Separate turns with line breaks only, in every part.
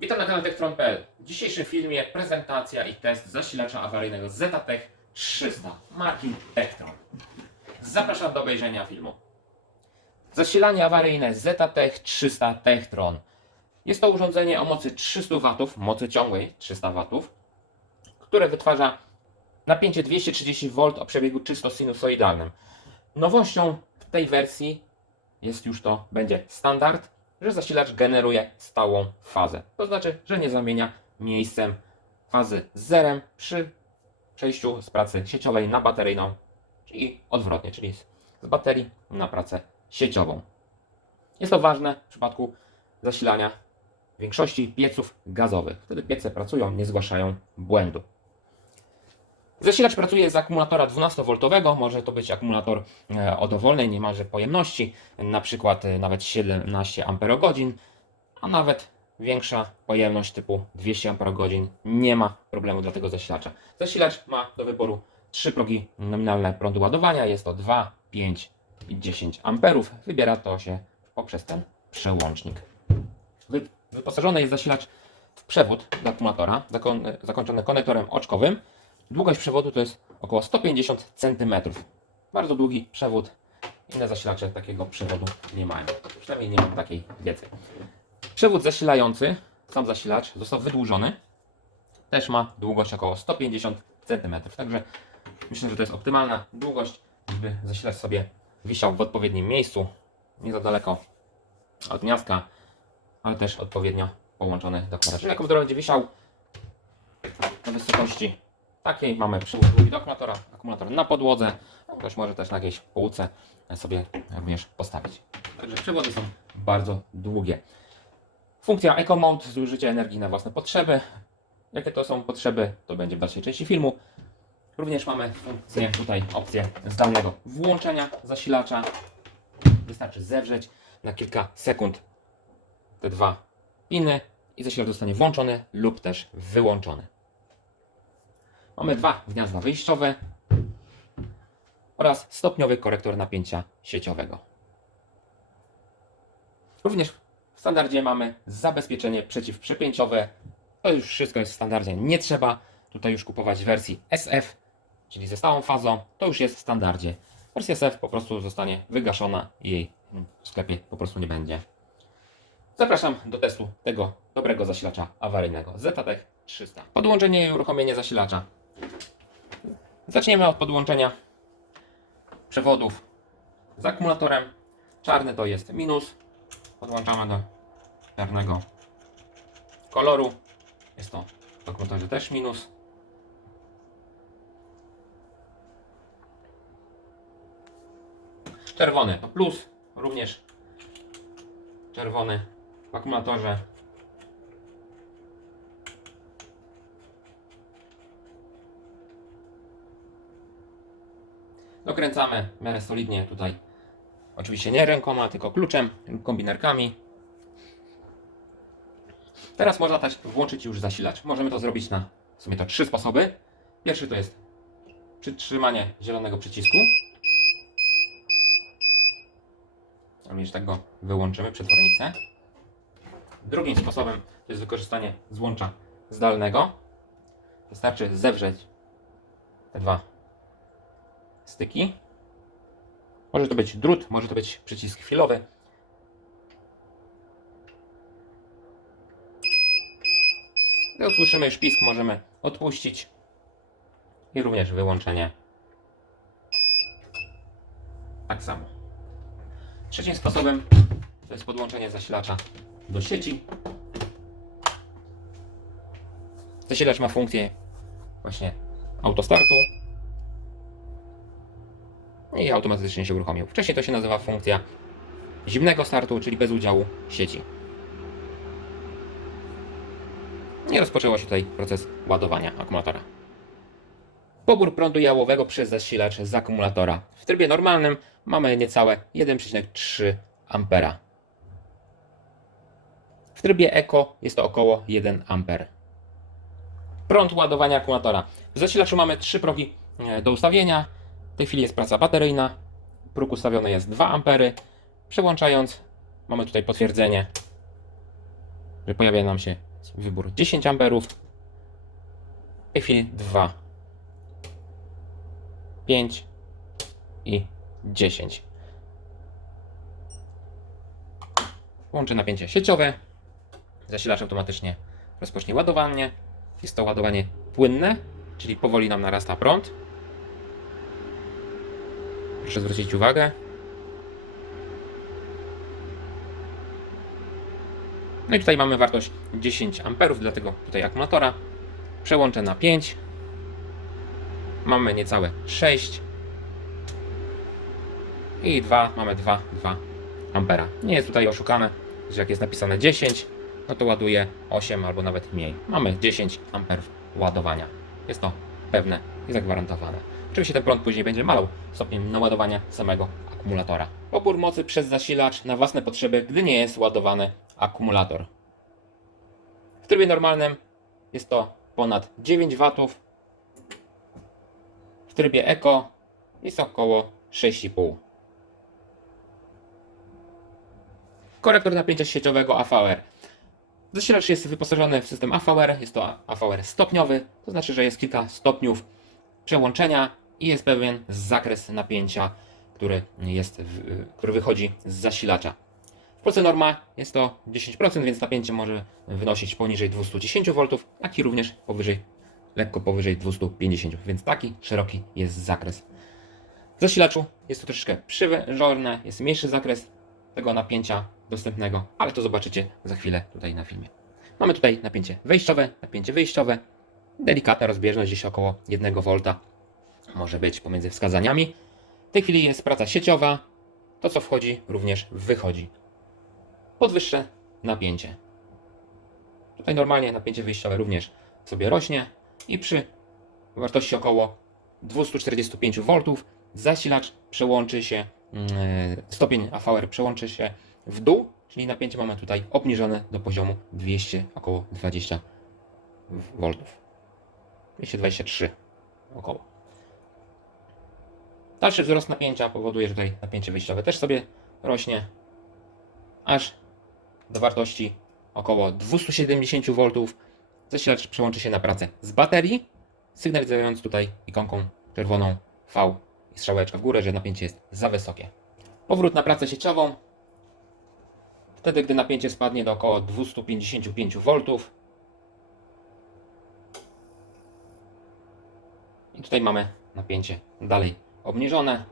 Witam na kanale Tektron.pl. W dzisiejszym filmie prezentacja i test zasilacza awaryjnego Zetatech 300 marki Tektron. Zapraszam do obejrzenia filmu. Zasilanie awaryjne Zetatech 300 Tektron. Jest to urządzenie o mocy 300 W, mocy ciągłej 300 W, które wytwarza napięcie 230 V o przebiegu czysto sinusoidalnym. Nowością w tej wersji jest już to, będzie standard, że zasilacz generuje stałą fazę. To znaczy, że nie zamienia miejscem fazy z zerem przy przejściu z pracy sieciowej na bateryjną, czyli odwrotnie, czyli z baterii na pracę sieciową. Jest to ważne w przypadku zasilania większości pieców gazowych. Wtedy piece pracują, nie zgłaszają błędu. Zasilacz pracuje z akumulatora 12V, może to być akumulator e, o dowolnej niemalże pojemności, na przykład e, nawet 17 Ah, a nawet większa pojemność typu 200 Ah nie ma problemu dla tego zasilacza. Zasilacz ma do wyboru trzy progi nominalne prądu ładowania, jest to 2, 5 i 10 amperów. Wybiera to się poprzez ten przełącznik. Wy- Wyposażony jest zasilacz w przewód do akumulatora, zakończony konektorem oczkowym. Długość przewodu to jest około 150 cm. Bardzo długi przewód. Inne zasilacze takiego przewodu nie mają. Przynajmniej nie mam takiej wiedzy. Przewód zasilający, sam zasilacz, został wydłużony. Też ma długość około 150 cm. Także myślę, że to jest optymalna długość, żeby zasilacz sobie wisiał w odpowiednim miejscu, nie za daleko od gniazdka, ale też odpowiednio połączony do akumulatora. Czyli akumulator będzie wisiał na wysokości takiej. Mamy do akumulatora, akumulator na podłodze. Ktoś może też na jakiejś półce sobie również postawić. Także przewody są bardzo długie. Funkcja Eco Mode, zużycie energii na własne potrzeby. Jakie to są potrzeby, to będzie w dalszej części filmu. Również mamy funkcję, tutaj opcję zdalnego włączenia zasilacza. Wystarczy zewrzeć na kilka sekund te dwa piny i zasilacz zostanie włączony lub też wyłączony. Mamy dwa gniazda wyjściowe oraz stopniowy korektor napięcia sieciowego. Również w standardzie mamy zabezpieczenie przeciwprzepięciowe. To już wszystko jest w standardzie. Nie trzeba tutaj już kupować wersji SF, czyli ze stałą fazą. To już jest w standardzie. Wersja SF po prostu zostanie wygaszona i jej w sklepie po prostu nie będzie. Zapraszam do testu tego dobrego zasilacza awaryjnego Zetatech 300. Podłączenie i uruchomienie zasilacza. Zaczniemy od podłączenia przewodów z akumulatorem. Czarny to jest minus. Podłączamy do czarnego koloru. Jest to w akumulatorze też minus. Czerwony to plus, również czerwony w akumulatorze. Dokręcamy w miarę solidnie tutaj. Oczywiście nie rękoma, tylko kluczem lub kombinerkami. Teraz można też włączyć już zasilacz. Możemy to zrobić na w sumie to trzy sposoby. Pierwszy to jest przytrzymanie zielonego przycisku. Również tak go wyłączymy, przetwornicę. Drugim sposobem to jest wykorzystanie złącza zdalnego. Wystarczy zewrzeć te dwa styki. Może to być drut, może to być przycisk chwilowy. Gdy usłyszymy już pisk, możemy odpuścić. I również wyłączenie. Tak samo. Trzecim sposobem to jest podłączenie zasilacza do sieci. Zasilacz ma funkcję właśnie autostartu i automatycznie się uruchomił. Wcześniej to się nazywa funkcja zimnego startu, czyli bez udziału sieci. I rozpoczęło się tutaj proces ładowania akumulatora. Pobór prądu jałowego przez zasilacz z akumulatora. W trybie normalnym mamy niecałe 1,3 ampera. W trybie Eco jest to około 1 amper. Prąd ładowania akumulatora. W zasilaczu mamy trzy progi e, do ustawienia. Tej chwili jest praca bateryjna. Próg ustawiony jest 2 ampery. Przełączając mamy tutaj potwierdzenie, że pojawia nam się wybór 10 amperów. W tej chwili 2, 5 i 10. Łączę napięcie sieciowe. Zasilacz automatycznie rozpocznie ładowanie. Jest to ładowanie płynne, czyli powoli nam narasta prąd. Proszę zwrócić uwagę. No i tutaj mamy wartość 10 amperów, dlatego tutaj akumulatora. Przełączę na 5. Mamy niecałe 6. I 2, mamy 2, 2 ampera. Nie jest tutaj oszukane, że jak jest napisane 10, no to ładuje 8 albo nawet mniej. Mamy 10 amperów ładowania. Jest to pewne i zagwarantowane. Oczywiście ten prąd później będzie malał stopniem naładowania samego akumulatora. Pobór mocy przez zasilacz na własne potrzeby, gdy nie jest ładowany akumulator. W trybie normalnym jest to ponad 9 W. W trybie Eco jest około 6,5 Korektor napięcia sieciowego AVR. Zasilacz jest wyposażony w system AVR, jest to AVR stopniowy, to znaczy, że jest kilka stopniów przełączenia i jest pewien zakres napięcia, który, jest, który wychodzi z zasilacza. W Polsce norma jest to 10%, więc napięcie może wynosić poniżej 210 V, jak i również powyżej, lekko powyżej 250, więc taki szeroki jest zakres. W zasilaczu jest to troszeczkę przywężone, jest mniejszy zakres tego napięcia dostępnego, ale to zobaczycie za chwilę tutaj na filmie. Mamy tutaj napięcie wejściowe, napięcie wyjściowe, delikatna rozbieżność, gdzieś około 1 V może być pomiędzy wskazaniami. W tej chwili jest praca sieciowa, to co wchodzi również wychodzi. Podwyższę napięcie. Tutaj normalnie napięcie wyjściowe również sobie rośnie i przy wartości około 245 V zasilacz przełączy się, mm, stopień AVR przełączy się w dół, czyli napięcie mamy tutaj obniżone do poziomu 200, około 20 V. 223 około. Dalszy wzrost napięcia powoduje, że tutaj napięcie wyjściowe też sobie rośnie, aż do wartości około 270 V. Zasilacz przełączy się na pracę z baterii, sygnalizując tutaj ikonką czerwoną V i strzałeczka w górę, że napięcie jest za wysokie. Powrót na pracę sieciową. Wtedy, gdy napięcie spadnie do około 255 V. I tutaj mamy napięcie dalej obniżone.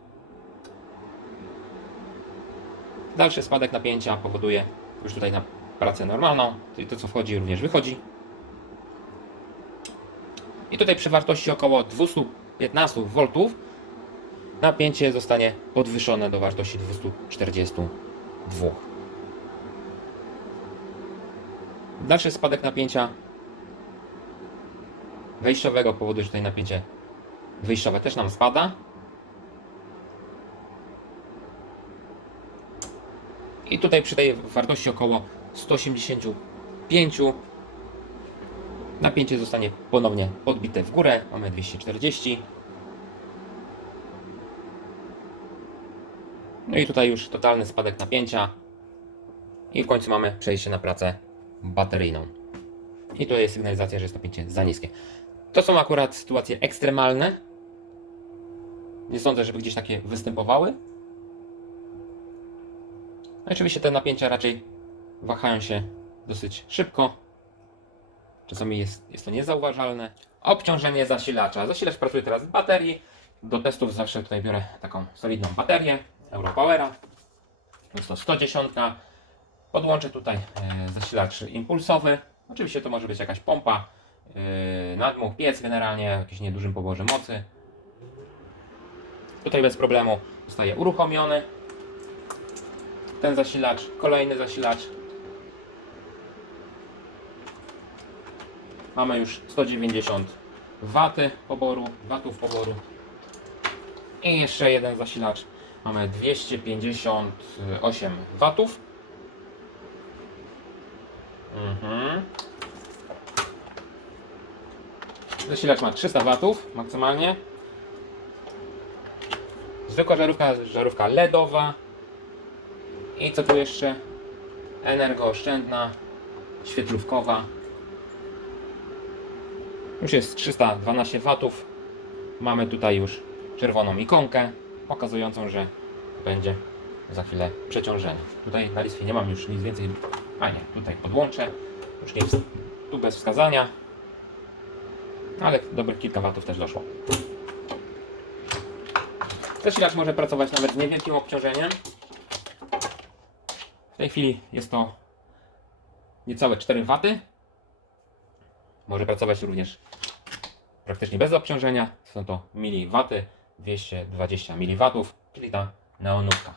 Dalszy spadek napięcia powoduje już tutaj na pracę normalną, czyli to co wchodzi również wychodzi. I tutaj przy wartości około 215 V napięcie zostanie podwyższone do wartości 242. Dalszy spadek napięcia wejściowego powoduje, że tutaj napięcie wyjściowe też nam spada. I tutaj przy tej wartości około 185 napięcie zostanie ponownie podbite w górę. Mamy 240. No i tutaj już totalny spadek napięcia. I w końcu mamy przejście na pracę bateryjną. I to jest sygnalizacja, że jest napięcie za niskie. To są akurat sytuacje ekstremalne. Nie sądzę, żeby gdzieś takie występowały. Oczywiście te napięcia raczej wahają się dosyć szybko. Czasami jest, jest to niezauważalne. Obciążenie zasilacza. Zasilacz pracuje teraz w baterii. Do testów zawsze tutaj biorę taką solidną baterię Europowera. Jest to 110. Podłączę tutaj e, zasilacz impulsowy. Oczywiście to może być jakaś pompa, e, nadmuch, piec generalnie, w jakimś niedużym poborze mocy. Tutaj bez problemu zostaje uruchomiony ten zasilacz, kolejny zasilacz. Mamy już 190 W poboru, watów poboru. I jeszcze jeden zasilacz. Mamy 258 watów. Mhm. Zasilacz ma 300 watów maksymalnie. Zwykła żarówka, żarówka LEDowa. I co tu jeszcze? Energooszczędna, świetlówkowa. Już jest 312 watów. Mamy tutaj już czerwoną ikonkę pokazującą, że będzie za chwilę przeciążenie. Tutaj na listwie nie mam już nic więcej. A nie, tutaj podłączę. Już nie tu bez wskazania. Ale dobrych kilka watów też doszło. Zasilacz może pracować nawet z niewielkim obciążeniem. W tej chwili jest to niecałe 4 waty. Może pracować również praktycznie bez obciążenia. Są to miliwaty, 220 mW, czyli ta neonówka.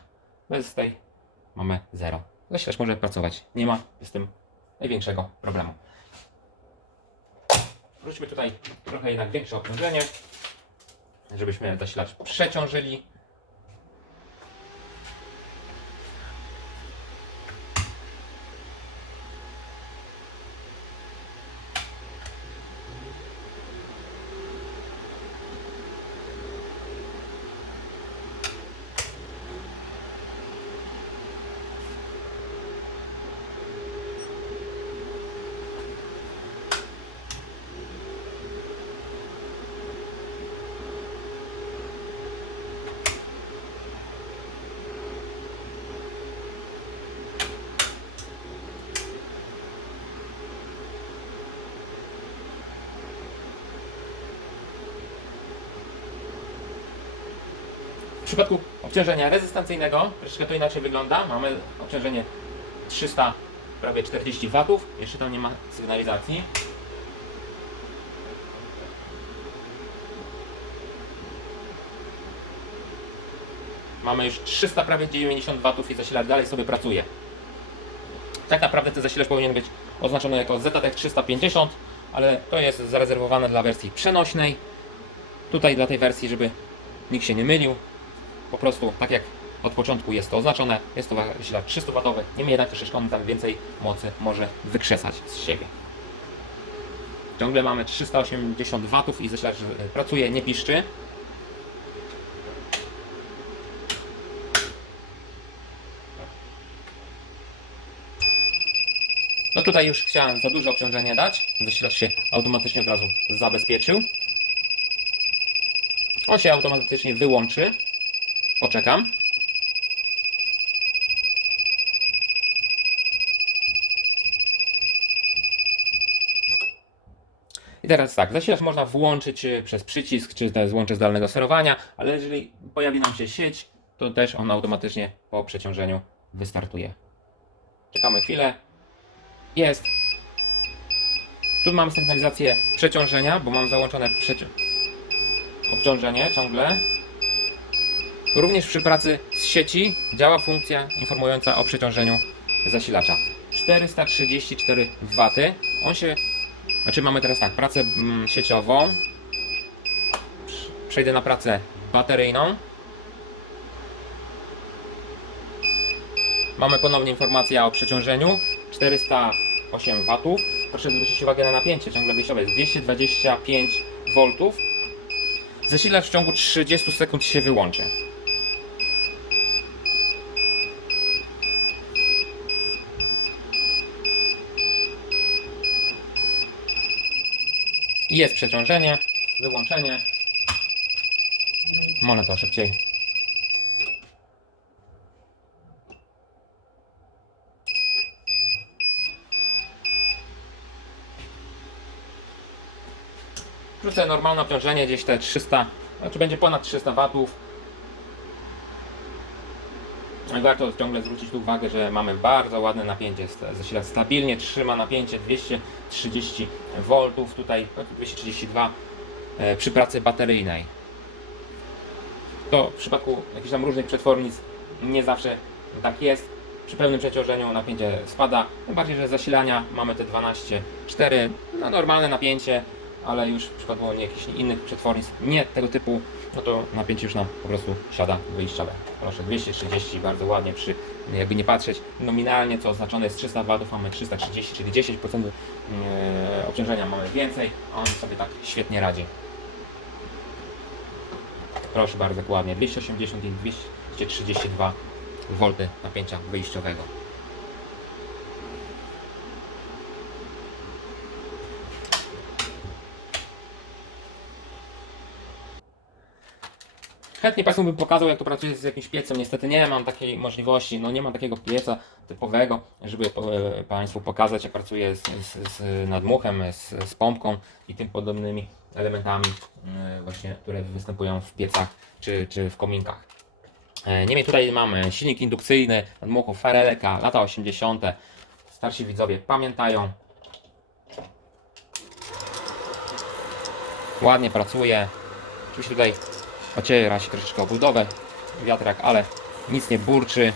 Bez tej mamy 0. Zasilacz może pracować. Nie ma z tym największego problemu. Wróćmy tutaj trochę jednak większe obciążenie, żebyśmy zasilacz przeciążyli. Przypadku obciążenia rezystancyjnego troszeczkę to inaczej wygląda. Mamy obciążenie 300, prawie 40 watów. Jeszcze tam nie ma sygnalizacji. Mamy już 300, prawie 90 watów i zasilacz dalej sobie pracuje. Tak naprawdę ten zasilacz powinien być oznaczony jako ZTEC 350, ale to jest zarezerwowane dla wersji przenośnej. Tutaj dla tej wersji, żeby nikt się nie mylił, po prostu tak jak od początku jest to oznaczone, jest to zasilacz 300 W, niemniej jednak troszeczkę on tam więcej mocy może wykrzesać z siebie. Ciągle mamy 380 W i zasilacz e, pracuje, nie piszczy. No tutaj już chciałem za duże obciążenie dać, zasilacz się automatycznie od razu zabezpieczył. On się automatycznie wyłączy. Poczekam. I teraz tak, zasilacz można włączyć e, przez przycisk, czy też złącze zdalnego sterowania, ale jeżeli pojawi nam się sieć, to też on automatycznie po przeciążeniu wystartuje. Czekamy chwilę. Jest. Tu mam sygnalizację przeciążenia, bo mam załączone przeci obciążenie ciągle. Również przy pracy z sieci działa funkcja informująca o przeciążeniu zasilacza. 434 W. On się. Znaczy mamy teraz tak, pracę mm, sieciową. Przejdę na pracę bateryjną. Mamy ponownie informację o przeciążeniu 408 W. Proszę zwrócić uwagę na napięcie ciągle wyjściowe jest 225 V. Zasilacz w ciągu 30 sekund się wyłączy. Jest przeciążenie, wyłączenie. Może to szybciej. Wrzucę normalne obciążenie, gdzieś te 300, znaczy będzie ponad 300 watów. No Warto ciągle zwrócić tu uwagę, że mamy bardzo ładne napięcie. Zasilacz stabilnie trzyma napięcie 230 V, tutaj 232 e, przy pracy bateryjnej. To w przypadku jakichś tam różnych przetwornic nie zawsze tak jest. Przy pełnym przeciążeniu napięcie spada, tym bardziej, że zasilania mamy te 12,4, no normalne napięcie, ale już w przypadku jakichś innych przetwornic nie tego typu, no to napięcie już nam po prostu siada wyjściowe. Proszę 230, bardzo ładnie przy, jakby nie patrzeć, nominalnie co oznaczone jest 300 W, mamy 330, czyli 10% e, obciążenia mamy więcej, a on sobie tak świetnie radzi. Proszę bardzo ładnie, 280 i 232 V napięcia wyjściowego. Chętnie Państwu bym pokazał, jak to pracuje z jakimś piecem. Niestety nie mam takiej możliwości, no nie mam takiego pieca typowego, żeby e, Państwu pokazać, jak pracuje z, z, z nadmuchem, z, z pompką i tym podobnymi elementami, e, właśnie, które występują w piecach czy, czy w kominkach. E, Niemniej tutaj mamy silnik indukcyjny nadmuchu Fereleka, lata 80. Starsi widzowie pamiętają. Ładnie pracuje. Oczywiście tutaj ociera się troszeczkę o budowę wiatrak, ale nic nie burczy,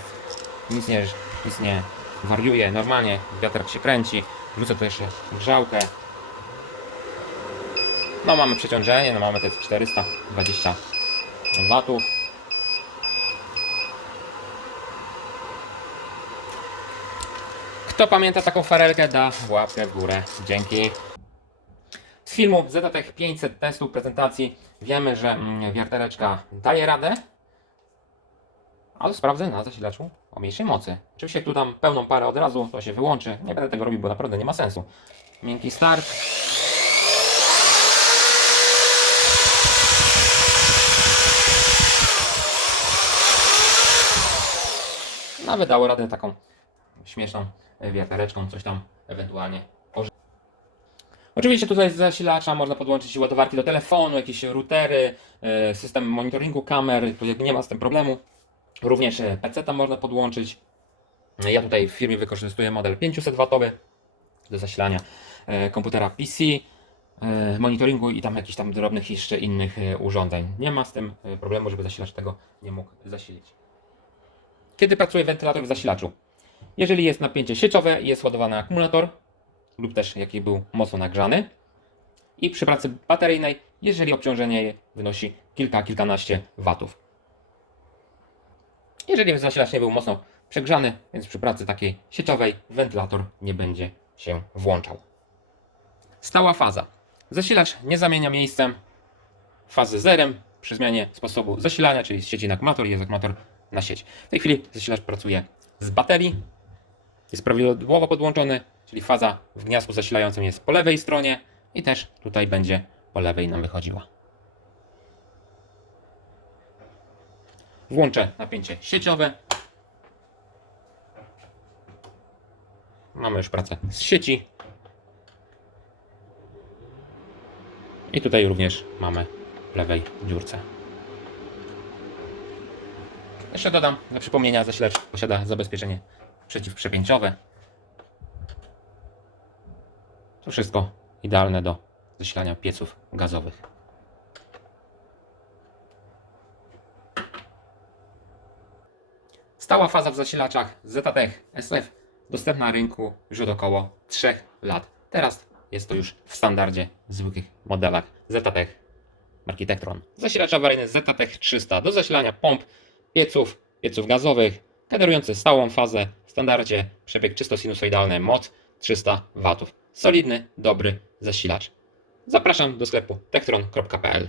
nic nie, nic nie wariuje. Normalnie wiatrak się kręci. Wrzucę tu jeszcze grzałkę. No mamy przeciążenie, no mamy te 420 watów. Kto pamięta taką farelkę, da łapkę w górę. Dzięki. Z filmu ZTech 500 testów prezentacji wiemy, że mm, wiertareczka daje radę, ale sprawdzę na zasilaczu o mniejszej mocy. Oczywiście tu dam pełną parę od razu, to się wyłączy. Nie będę tego robił, bo naprawdę nie ma sensu. Miękki start. Nawet dało radę taką śmieszną wiertareczką, coś tam ewentualnie Oczywiście tutaj z zasilacza można podłączyć ładowarki do telefonu, jakieś routery, e, system monitoringu kamer, nie ma z tym problemu. Również PC tam można podłączyć. Ja tutaj w firmie wykorzystuję model 500W do zasilania e, komputera PC, e, monitoringu i tam jakichś tam drobnych jeszcze innych e, urządzeń. Nie ma z tym e, problemu, żeby zasilacz tego nie mógł zasilić. Kiedy pracuje wentylator w zasilaczu? Jeżeli jest napięcie sieciowe i jest ładowany akumulator, lub też jaki był mocno nagrzany. I przy pracy bateryjnej, jeżeli obciążenie wynosi kilka, kilkanaście watów. Jeżeli zasilacz nie był mocno przegrzany, więc przy pracy takiej sieciowej wentylator nie będzie się włączał. Stała faza. Zasilacz nie zamienia miejscem fazy zerem przy zmianie sposobu zasilania, czyli z sieci na akumulator jest akumulator na sieć. W tej chwili zasilacz pracuje z baterii, jest prawidłowo podłączony, czyli faza w gniazdku zasilającym jest po lewej stronie i też tutaj będzie po lewej nam wychodziła. Włączę napięcie sieciowe. Mamy już pracę z sieci. I tutaj również mamy w lewej dziurce. Jeszcze dodam, dla przypomnienia, zasilacz posiada zabezpieczenie przeciwprzepięciowe. To wszystko idealne do zasilania pieców gazowych. Stała faza w zasilaczach ZTech SF dostępna na rynku już od około 3 lat. Teraz jest to już w standardzie w zwykłych modelach ZTech marki Tektron. Zasilacz awaryjny ZTech 300 do zasilania pomp, pieców, pieców gazowych, generujący stałą fazę w standardzie przebieg czysto sinusoidalny, moc 300 W. Solidny, dobry zasilacz. Zapraszam do sklepu tektron.pl.